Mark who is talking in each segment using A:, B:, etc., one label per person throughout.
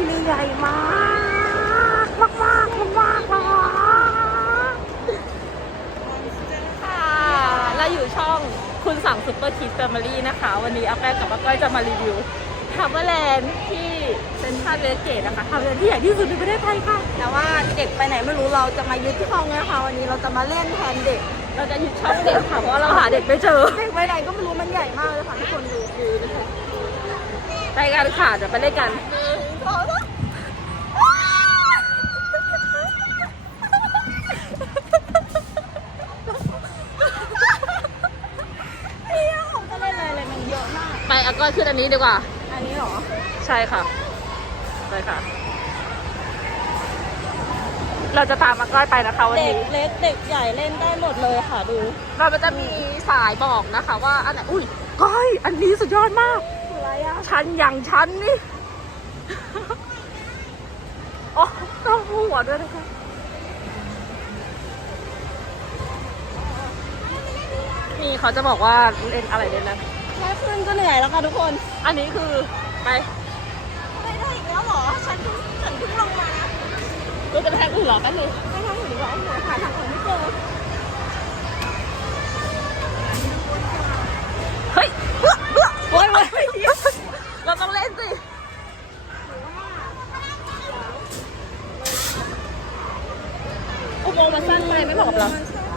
A: ที่นี่ใหญ่มากมากมากมากมากค่ะเราอยู่ช่องคุณสั่งซุปเปอร์คิดแฟมิลี่นะคะ วันนี้อาแป้งกับอาก้อยจะมารีวิวทาวเวอร์แลนด์ที่เซ็นทรัลเวสเกตนะคะทาวเวอร์แลนด์ที่ใหญ่ที่สุดในประเทศไทยค่ะ
B: แต่ว่าเด็กไปไหนไม่รู้เราจะมายึดที่ห้องนะคะวันนี้เราจะมาเล่นแทนเด็ก
A: เราจะหยุดช่องเด็กค่ะเพราะเราหาเด็กไม่เจอ
B: เด็กไปไหนก็ไม่รู้มันใหญ่มากเลยค่ะทุกคนดูดูนะคะ
A: ไปกันค่ะเดี๋ยวไปเล่นกัน
B: ขอโทษพี่ผมจะเล่นอะไรเลยมันเยอะมาก
A: ไปอาก้อย ขึ้นอันนี้ดีกว่า
B: อันนี้เหรอ
A: ใช่ค่ะไปค่ะ เราจะตามอาก้อยไปนะคะวัน
B: เด็ก
A: นี้
B: เล็กเด็กใหญ่เล่นได้หมดเลยค่ะดู
A: เราจะมีสายบอกนะคะว่าอันไหนอุ้ยก้อยอันนี้สุดยอดมาก
B: อะไรอะ
A: ชันอย่างชันนี่ โอ้ต้องหัวด้วยนะคะ นี่เขาจะบอกว่าเล่นอะไรเล่นนะ
B: แค่ขึ้นก็เหนื่อยแล้วค่ะทุกคน
A: อันนี้คือไป
B: ไม่ได้อีกแล้วเหรอ ฉันเพิ่งฉันเพิ่งลงมา
A: ดูจะไปทางอื่นเหรอแป๊บนึง
B: ไม่ทำหรือว่าหนูหาทางอื่นไม่เจอ
A: เฮ้ยโอ้ยโอ้ยเราต้องเล่นสิ อุโมงค์มันสั้นไปไม่เหมาะกับเรา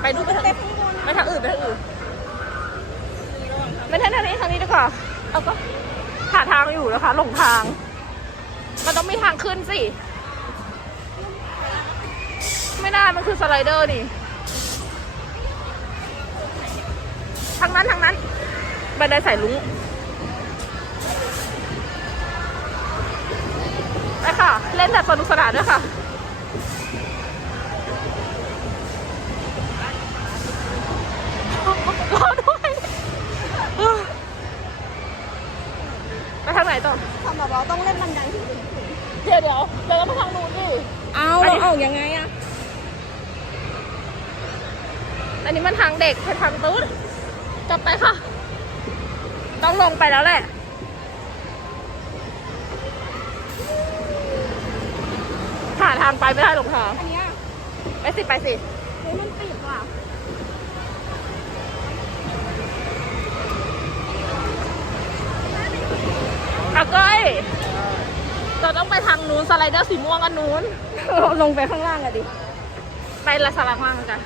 A: ไปดูนไปทางอื่นไปทางอื่นไปทางอื่น ไม่ใช่ทางนี้ทางนี้ดีกว่าเอาก็หาทางอยู่นะคะ หลงทาง มันต้องมีทางขึ้นสิ ไม่ได้มันคือสไลเดอร์นี่ทางนั้นทางนั้นบันไดสายลุงไปค่ะ เล่นแบบสนุกสนานด้วยค่ะ รอด้วยไปทางไหนต่อ
B: สำหรับเราต้องเล่นบันไดที่สูง
A: เดี๋ยวเดี๋ยวเดี๋ยวเราไปทางนู้นดิ
B: เอา
A: อัน
B: เรา
A: นี้
B: เอายังไงอะ
A: อันนี้มันทางเด็กไปทางตู้นกลับไปค่ะ ต้องลงไปแล้วแหละหาทางไปไม่ได้หรอกค่ะ
B: อันเนี้ย
A: ไปสิไปสิ
B: เฮ้ยมันปิดว่ะ
A: อาก้อย เราต้องไปทางนู้นสไลเดอร์สีม่วงอันนู้น
B: ลงไปข้างล่างอะดิ
A: ไปละสลังว่างกัน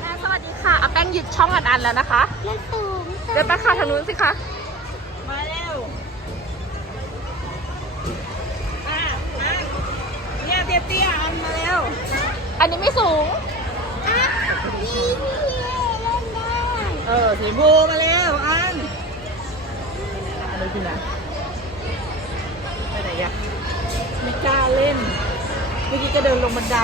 A: แม่สวัสดีค่ะอาแป้งหยุดช่องอันอันแล้วนะคะ
B: มันสูง
A: เดินไปค่ะทางนู้นสิคะ
B: มาเร็วอะมาเนี่ยเตี้ยเตี้ยๆอันมาเร็ว
A: อันนี้ไม่สูง
B: อะนี่นี่เล่นได้ เออสีบูมาเร็วอันอะไรขึ้นนะไปไหน อะไม่กล้าเล่น เมื่อกี้จะเดินลงบันได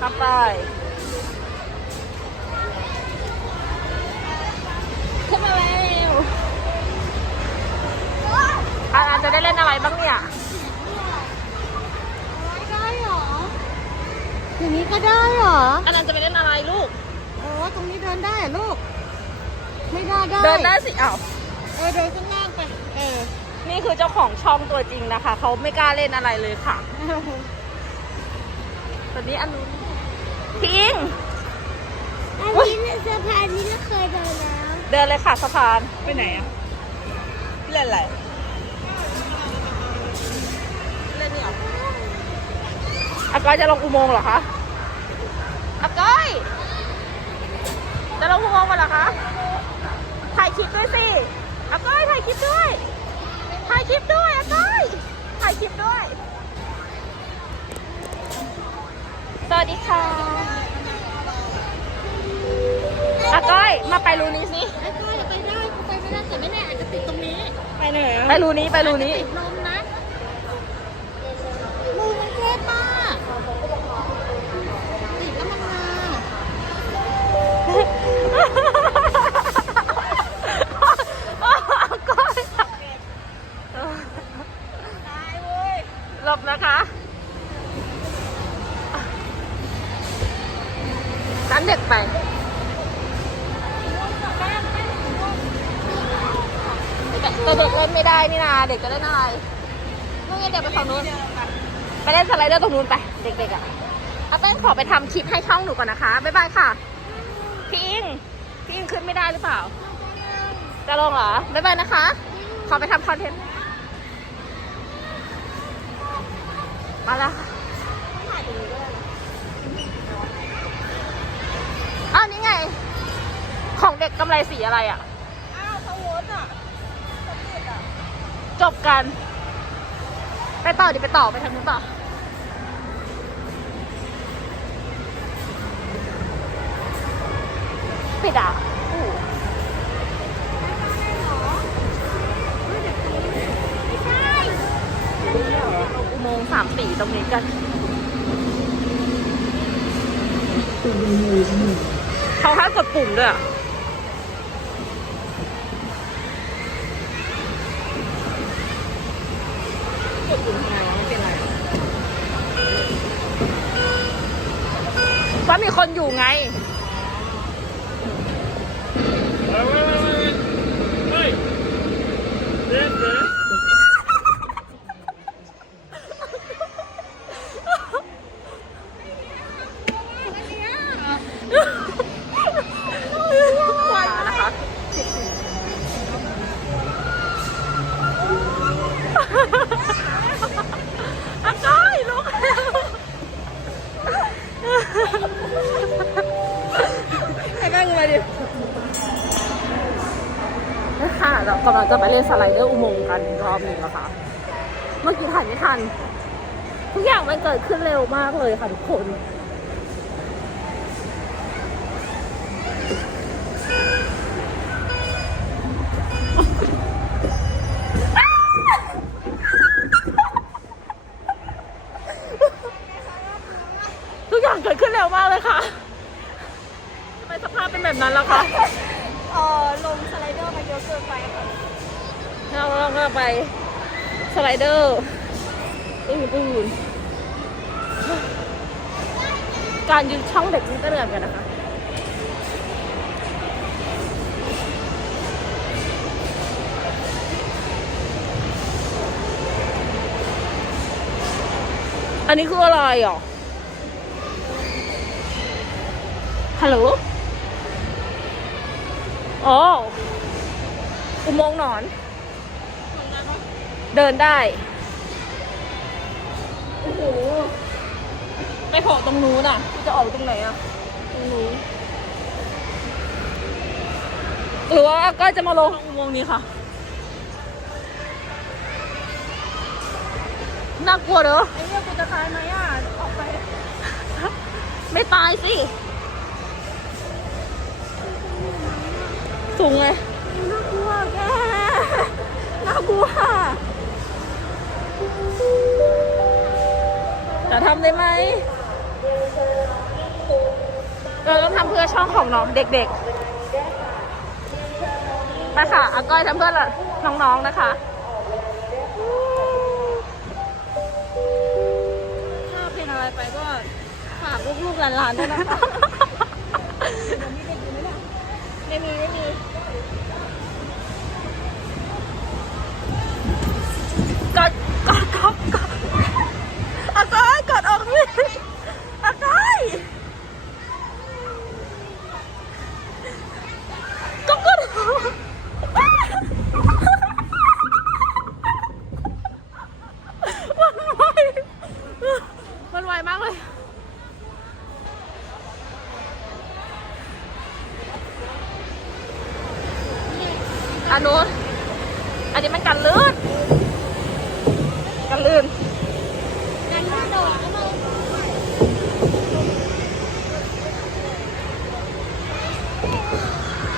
A: ทำไป ขึ้นมาแล้วอาอันจะได้เล่นอะไรบ้างเนี่ย
B: ได้เหรออย่างนี้ก็ได้เหรอ
A: อันนั้นจะไปเล่นอะไรลูก
B: โอ้ตรงนี้เดินได้เหรอลูก ไม่ได้ได้
A: เดินได้สิอ้าว
B: เออเดินข้างล่างไป เออ
A: นี่คือเจ้าของช่องตัวจริงนะคะ เขาไม่กล้าเล่นอะไรเลยค่ะ ตอนนี้อันนู้นพิง
B: อันนี้สะพานนี้เราเคยเดินแล้ว
A: เดินเลยค่ะสะพาน
B: ไปไหนอะเล่นอะไร
A: เล่นนี่หรออาก้อยจะลงอุโมงค์เหรอคะอาก้อย จะลงอุโมงค์มาเหรอคะ ถ่ายคลิปด้วยสิ อาก้อยถ่ายคลิปด้วย ถ่ายคลิปด้วยอาก้อยถ่ายคลิปด้วย สวัสดีค่ะอาก้อยมาไปรูนี้สิ
B: ไอ้ก้อยไปได้ไปไม่ได้แต่ไม่แน่อาจจะติดตรงนี้ ไปไหน
A: ไปรูนี้ไปรูนี้
B: ติดลมนะ เด็
A: กจะเล่นอะไรนู่นไงเด็กไปฝั่งนู้น ไปเล่นสไลเดอร์ตรงนู้นไป เด็กๆอะอาเต้นขอไปทำคลิปให้ช่องหนูก่อนนะคะ บ๊ายบายค่ะ พี่อิง พี่อิงขึ้นไม่ได้หรือเปล่า จะลงเหรอ บ๊ายบายนะคะ ขอไปทำคอนเทนต์ มาแล้วอ้าวนี่ไง ของเด็กกำไรสีอะไรอะ จบกัน ไปต่อดิไปต่อไปทางนู้นต่อปิดอะอู้อุโมงค์สามสีตรงนี้กัน เขาให้กดปุ่ม
B: ด้ว
A: ยอะ คนอยู่ไง เกิดขึ้นเร็วมากเลยค่ะทุกคนทุกอย่างเกิดขึ้นเร็วมากเลยค่ะทำไมสภาพเป็นแบบนั้นล่ะคะ
B: เออลงสไลเดอร์มาเยอะเกินไปค่ะ
A: เราเราก็ไปสไลเดอร์อื่นๆ การยืนช่องเด็กนี่ก็เหนื่อยเหมือนกันนะคะอันนี้คืออะไรอะฮัลโหล อ๋อ อุโมงค์หนอน เดินได้ โอ้โหไป โผล่ตรงนู้นอะจะออกตรงไหนอะตรงนู้นหรือว่าก็จะมาลงอุโมงค์นี้ค่ะน่ากลัวเด้อ
B: ไอ้เนี่ยกูจะตายไหมอะออกไป
A: ไม่ตายสิสูงไง
B: น่ากลัวแกน่ากลัว
A: จะทำได้ไหม เราต้องทำเพื่อช่องของน้องเด็กๆมาค่ะอาก้อยทำเพื่อน้องๆนะคะ
B: ถ้าเป็นอะไรไปก็ฝากลูกๆหลานๆด้วยนะคะ
A: ไม่มี ไม่มี กดกดกดกดอาก้อยกดออกนี่อาก้อยก็กดออกมันไวมันไวมากเลย อันนู้นอันนี้มัน กันลื่น กันลื่น
B: งั้นก็โดดก็เลย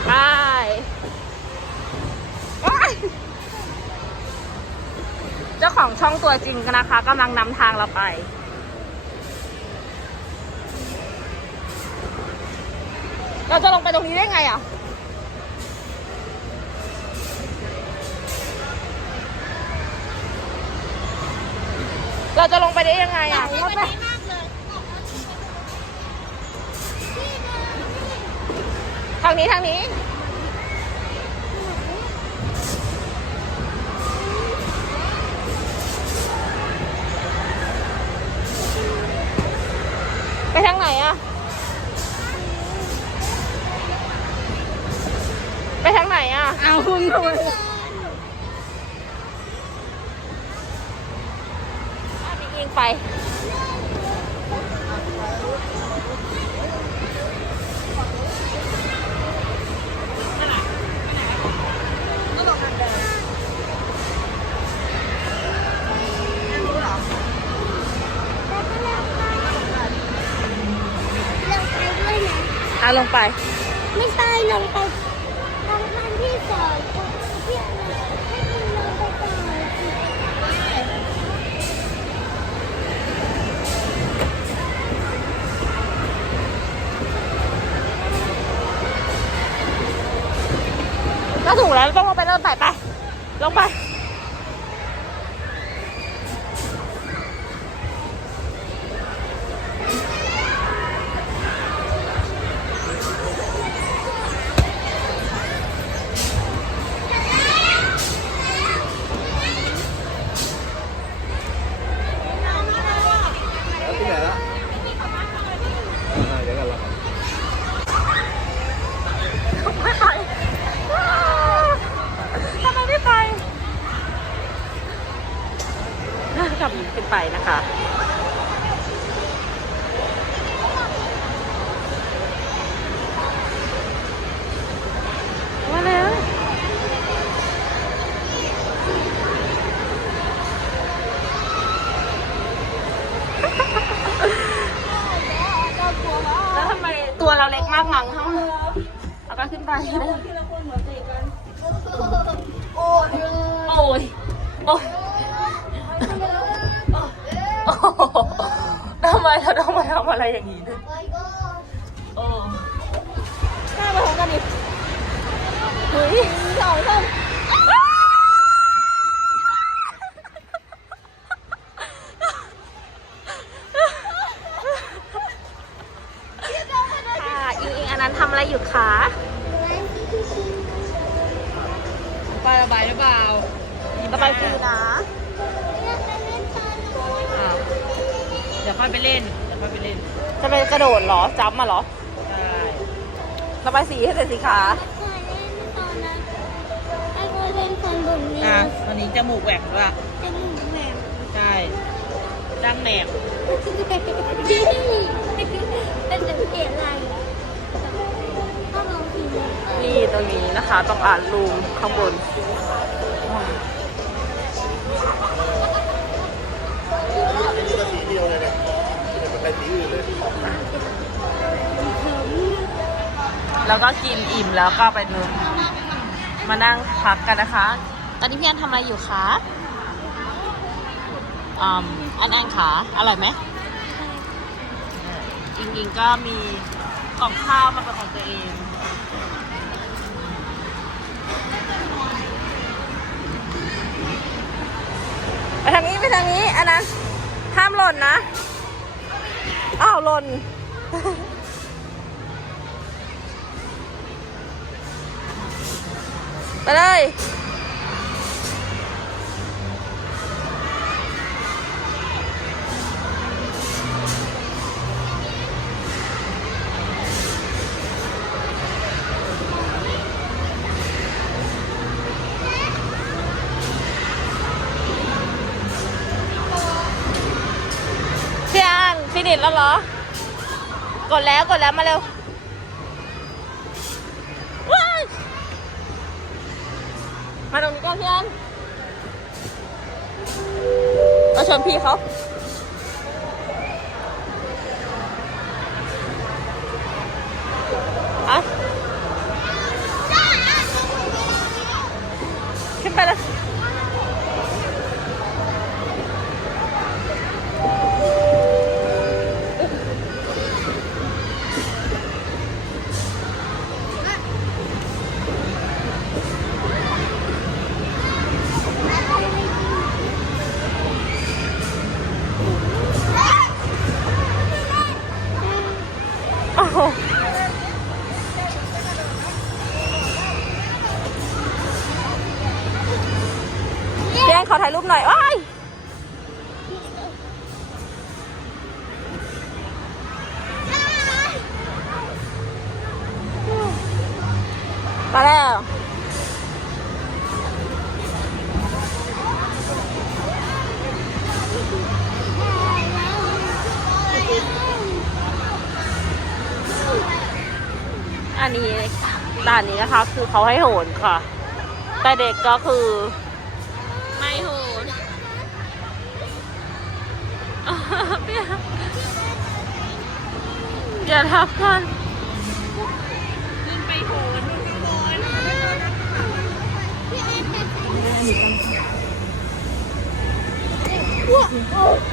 A: ไปเจ้าของช่องตัวจริงกันนะคะกำลังนำทางเราไปเราจะลงไปตรงนี้ได้ไงอะ เราจะลงไปได้ยังไงอะ
B: แล้วไป
A: ทางนี้ทางนี้ ลงไป
C: ไม่ใช่ลงไปทางท่านที่สอนที่อะไรให้คุณลงไปก่อน
A: ก็ถูกแล้วต้องลงไปเริ่มไปไปลงไป
D: เฮ้
A: ย
B: สองคน
A: ค่ะอิงอิงอันนั้นทำอะไรอยู่คะ
B: ไประบายหรือเปล่า
A: ระบายสีนะ
B: อ้าวเดี๋ยวค่อยไปเล่น เดี๋ยวค่อยไปเล่น
A: จะไปกระโดดเหรอจับมาเหรอ
B: ใช่
A: ระบายสีให้เสร็จสิคะ
B: มูกแหว่งด้วย
C: จะหนุ่มแบบ
B: ใช่ดังแหนก
C: เป็นแบบเปลี่ยนอะไรถ้ามองทีนี้
A: นี่ตรงนี้นะคะ ต้องอ่านรูมข้างบน
D: อันนี้ก็สีเดียวเลยเนี่ยไม่เป็นไรสีอื่นเลย
A: แล้วก็กินอิ่มแล้วก็ไปนึงมานั่งพักกันนะคะ ตอนนี้พี่อันทำอะไรอยู่คะอืมอันอันขาอร่อยไหมจริงๆก็มีกล่องข้าวมาเป็นของตัวเอง ไปทางนี้ไปทางนี้อันนั้นห้ามหล่นนะ อ้าวหล่น ไปเลย แล้วเหรอ กดแล้วกดแล้วมาเร็วว้ายมาตรงนี้ก่อนพี่อันเอาชนพี่เขา มแล้ว อันนี้ด่านนี้นะคะ คือเขาให้โหนค่ะ แต่เด็กก็คือ ไม่โหนอย่าทับกัน ช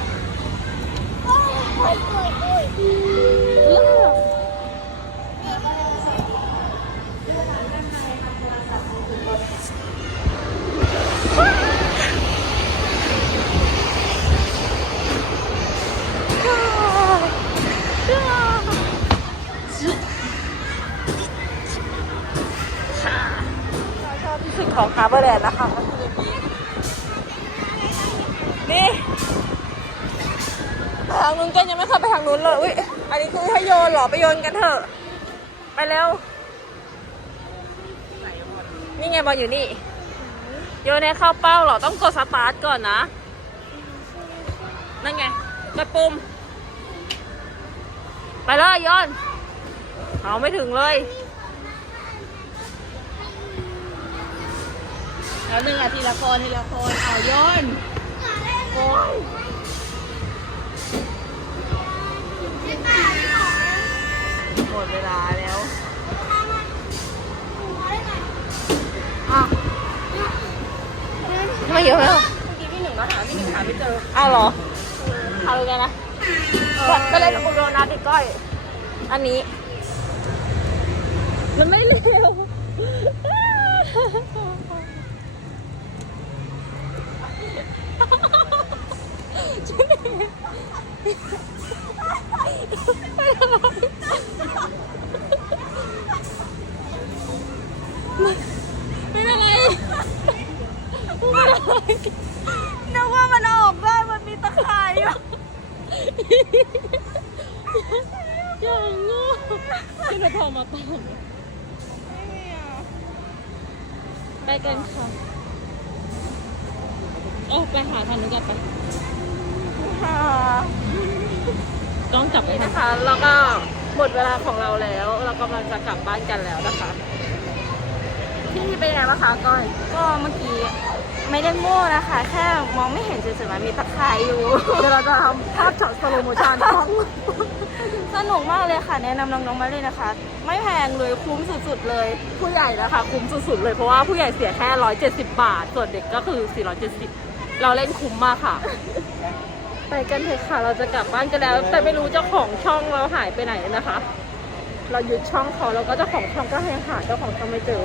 A: างนู้นกันยังไม่เคยไปทางนู้นเลยอุ้ยอันนี้คือให้โยนเหรอไปโยนกันเถอะ ไปเร็ว นี่ไงบอลอยู่นี่ โยนให้เข้าเป้าเหรอต้องกดสตาร์ทก่อนนะ นั่นไงกดปุ่ม ไปเลยโยนเอาไม่ถึงเลย
B: แล้วหนึ่งอาทีละคนทีละคนเอาโยนโอ้ย เวลาแล้ว
C: อะ
A: ทำไมเยอะแล้ว
B: เมื่อกี้พี่หนึ่งก็หาพี่หนึ่งหาไม่เจอ
A: อ้าวเหรอเอาเลยไงนะก็เล่นกับคุณโดนัทอีกก้อย อันนี้ มันไม่เร็ว ไม่เป็นไรไม่เป็นไรนึกว่ามันออกได้มันมีตะข่ายอยู่อย่างงอที่เราพอมาตามไปกันค่ะ โอ้ ไปหาทางนู้นกันไป ต้องจับไปนะคะ แล้วก็หมดเวลาของเราแล้ว เรากำลังจะกลับบ้านกันแล้วนะคะ ที่นี่เป็นยังไงบ้างคะก้อย
C: ก็เมื่อกี้ไม่ได้โง่นะคะ แค่มองไม่เห็นเฉยๆมันมีตะข่ายอยู่
A: เดี๋ยวเราจะทำภาพช็อตสโลโมชันของ
C: สนุกมากเลยค่ะ แนะนำน้องๆมาเลยนะคะ ไม่แพงเลยคุ้มสุดๆเลย
A: ผู้ใหญ่นะคะ คุ้มสุดๆเลยเพราะว่าผู้ใหญ่เสียแค่ 170 บาท ส่วนเด็กก็คือ 470 เราเล่นคุ้มมากค่ะ ไปกันเถอะค่ะ เราจะกลับบ้านกันแล้ว แต่ไม่รู้เจ้าของช่องเราหายไปไหนนะคะ เราหยุดช่องเขาแล้วก็เจ้าของช่องก็ยังหาเจ้าของช่องไม่เจอ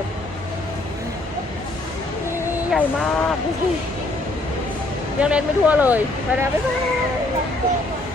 A: นี่ใหญ่มากยังเล่นไม่ทั่วเลย ไปแล้วบ๊ายบาย